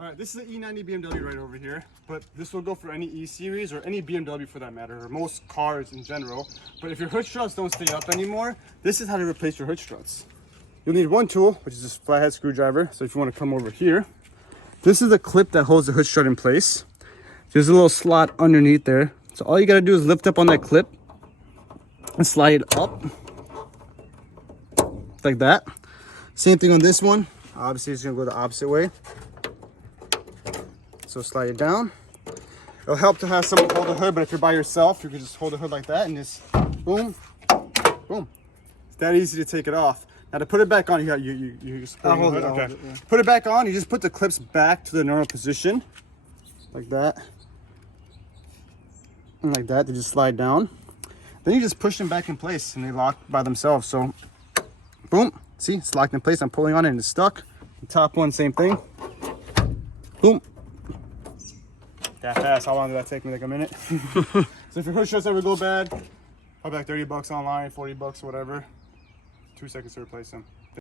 All right, this is an E90 BMW right over here, but this will go for any E series or any BMW for that matter, or most cars in general. But if your hood struts don't stay up anymore, this is how to replace your hood struts. You'll need one tool, which is this flathead screwdriver. So if you want to come over here, this is the clip that holds the hood strut in place. There's a little slot underneath there. So all you gotta do is lift up on that clip and slide it up like that. Same thing on this one. Obviously it's gonna go the opposite way. So slide it down. It'll help to have someone hold the hood, but if you're by yourself, you can just hold the hood like that and just boom, boom. It's that easy to take it off. Now to put it back on, you just hold it. Okay. Yeah. Put it back on. You just put the clips back to the normal position, like that, and like that. They just slide down. Then you just push them back in place, and they lock by themselves. So, boom. See, it's locked in place. I'm pulling on it, and it's stuck. The top one, same thing. Boom. That fast. How long did that take me? Like a minute. So if your hood struts ever go bad, probably like 30 bucks online, 40 bucks, whatever. 2 seconds to replace them.